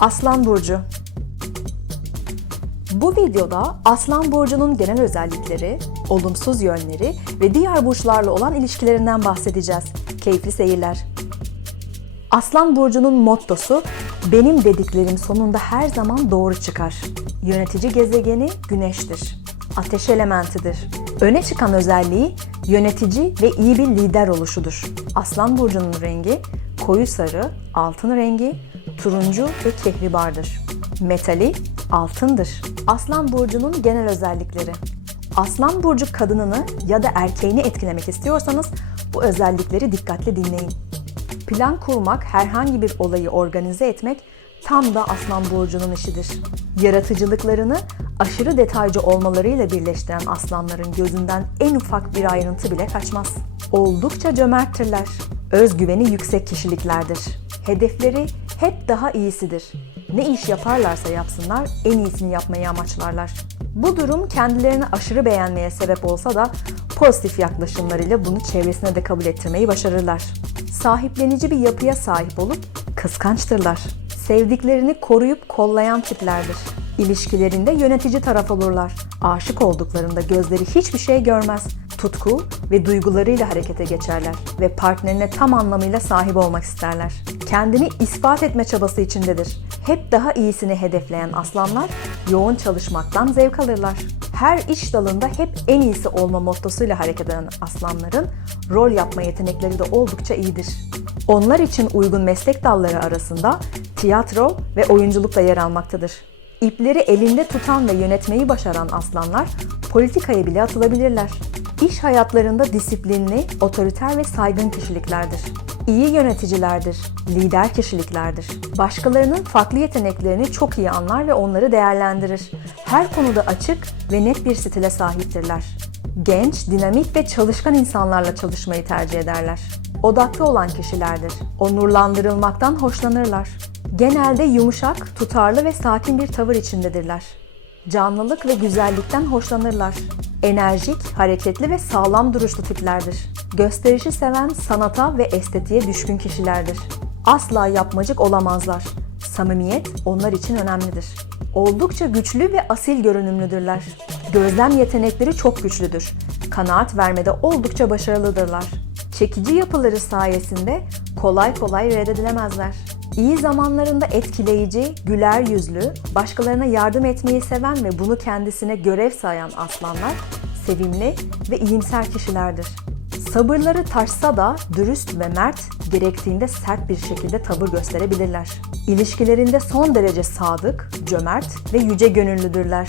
Aslan Burcu Bu videoda Aslan Burcu'nun genel özellikleri, olumsuz yönleri ve diğer burçlarla olan ilişkilerinden bahsedeceğiz. Keyifli seyirler. Aslan Burcu'nun mottosu benim dediklerim sonunda her zaman doğru çıkar. Yönetici gezegeni Güneş'tir. Ateş elementidir. Öne çıkan özelliği yönetici ve iyi bir lider oluşudur. Aslan Burcu'nun rengi koyu sarı, altın rengi, turuncu ve kehribardır. Metali altındır. Aslan Burcu'nun genel özellikleri. Aslan Burcu kadınını ya da erkeğini etkilemek istiyorsanız bu özellikleri dikkatle dinleyin. Plan kurmak, herhangi bir olayı organize etmek tam da Aslan Burcu'nun işidir. Yaratıcılıklarını aşırı detaycı olmalarıyla birleştiren aslanların gözünden en ufak bir ayrıntı bile kaçmaz. Oldukça cömerttirler. Özgüveni yüksek kişiliklerdir. Hedefleri hep daha iyisidir. Ne iş yaparlarsa yapsınlar en iyisini yapmayı amaçlarlar. Bu durum kendilerini aşırı beğenmeye sebep olsa da pozitif yaklaşımlarıyla bunu çevresine de kabul ettirmeyi başarırlar. Sahiplenici bir yapıya sahip olup kıskançtırlar. Sevdiklerini koruyup kollayan tiplerdir. İlişkilerinde yönetici taraf olurlar. Aşık olduklarında gözleri hiçbir şey görmez. Tutku ve duygularıyla harekete geçerler ve partnerine tam anlamıyla sahip olmak isterler. Kendini ispat etme çabası içindedir. Hep daha iyisini hedefleyen aslanlar yoğun çalışmaktan zevk alırlar. Her iş dalında hep en iyisi olma mottosuyla hareket eden aslanların rol yapma yetenekleri de oldukça iyidir. Onlar için uygun meslek dalları arasında tiyatro ve oyunculuk da yer almaktadır. İpleri elinde tutan ve yönetmeyi başaran aslanlar politikaya bile atılabilirler. İş hayatlarında disiplinli, otoriter ve saygın kişiliklerdir. İyi yöneticilerdir, lider kişiliklerdir. Başkalarının farklı yeteneklerini çok iyi anlar ve onları değerlendirir. Her konuda açık ve net bir stile sahiptirler. Genç, dinamik ve çalışkan insanlarla çalışmayı tercih ederler. Odaklı olan kişilerdir. Onurlandırılmaktan hoşlanırlar. Genelde yumuşak, tutarlı ve sakin bir tavır içindedirler. Canlılık ve güzellikten hoşlanırlar. Enerjik, hareketli ve sağlam duruşlu tiplerdir. Gösterişi seven, sanata ve estetiğe düşkün kişilerdir. Asla yapmacık olamazlar. Samimiyet onlar için önemlidir. Oldukça güçlü ve asil görünümlüdürler. Gözlem yetenekleri çok güçlüdür. Kanaat vermede oldukça başarılıdırlar. Çekici yapıları sayesinde kolay kolay reddedilemezler. İyi zamanlarında etkileyici, güler yüzlü, başkalarına yardım etmeyi seven ve bunu kendisine görev sayan aslanlar sevimli ve iyimser kişilerdir. Sabırları taşsa da dürüst ve mert, gerektiğinde sert bir şekilde tavır gösterebilirler. İlişkilerinde son derece sadık, cömert ve yüce gönüllüdürler.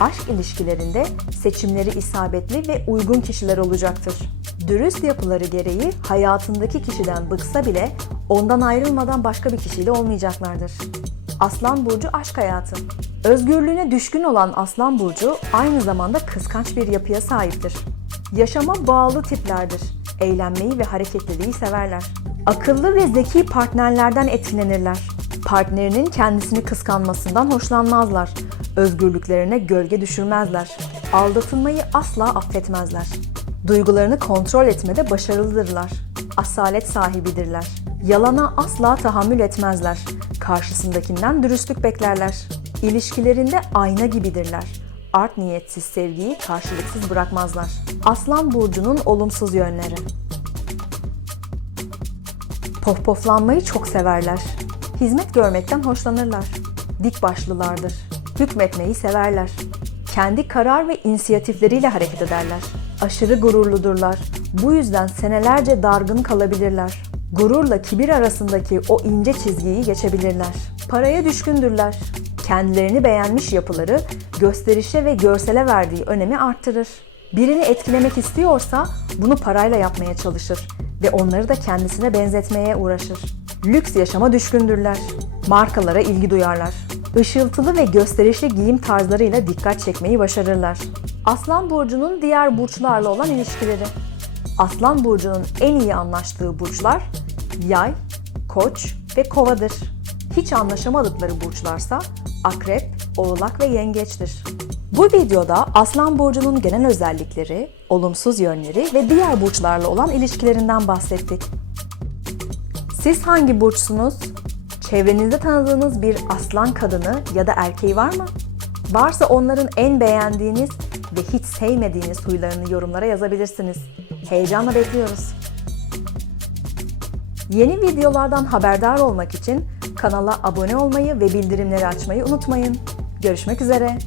Aşk ilişkilerinde seçimleri isabetli ve uygun kişiler olacaktır. Dürüst yapıları gereği hayatındaki kişiden bıksa bile ondan ayrılmadan başka bir kişiyle olmayacaklardır. Aslan Burcu aşk hayatı. Özgürlüğüne düşkün olan Aslan Burcu aynı zamanda kıskanç bir yapıya sahiptir. Yaşama bağlı tiplerdir. Eğlenmeyi ve hareketliliği severler. Akıllı ve zeki partnerlerden etkilenirler. Partnerinin kendisini kıskanmasından hoşlanmazlar. Özgürlüklerine gölge düşürmezler. Aldatılmayı asla affetmezler. Duygularını kontrol etmede başarılıdırlar. Asalet sahibidirler. Yalana asla tahammül etmezler. Karşısındakinden dürüstlük beklerler. İlişkilerinde ayna gibidirler. Art niyetsiz sevgiyi karşılıksız bırakmazlar. Aslan burcunun olumsuz yönleri. Pohpohlanmayı çok severler. Hizmet görmekten hoşlanırlar. Dik başlılardır. Hükmetmeyi severler. Kendi karar ve inisiyatifleriyle hareket ederler. Aşırı gururludurlar. Bu yüzden senelerce dargın kalabilirler. Gururla kibir arasındaki o ince çizgiyi geçebilirler. Paraya düşkündürler. Kendilerini beğenmiş yapıları gösterişe ve görsele verdiği önemi arttırır. Birini etkilemek istiyorsa bunu parayla yapmaya çalışır ve onları da kendisine benzetmeye uğraşır. Lüks yaşama düşkündürler. Markalara ilgi duyarlar. Işıltılı ve gösterişli giyim tarzlarıyla dikkat çekmeyi başarırlar. Aslan burcunun diğer burçlarla olan ilişkileri. Aslan burcunun en iyi anlaştığı burçlar Yay, Koç ve Kova'dır. Hiç anlaşamadıkları burçlarsa Akrep, Oğlak ve Yengeçtir. Bu videoda Aslan burcunun genel özellikleri, olumsuz yönleri ve diğer burçlarla olan ilişkilerinden bahsettik. Siz hangi burçsunuz? Çevrenizde tanıdığınız bir aslan kadını ya da erkeği var mı? Varsa onların en beğendiğiniz ve hiç sevmediğiniz huylarını yorumlara yazabilirsiniz. Heyecanla bekliyoruz. Yeni videolardan haberdar olmak için kanala abone olmayı ve bildirimleri açmayı unutmayın. Görüşmek üzere.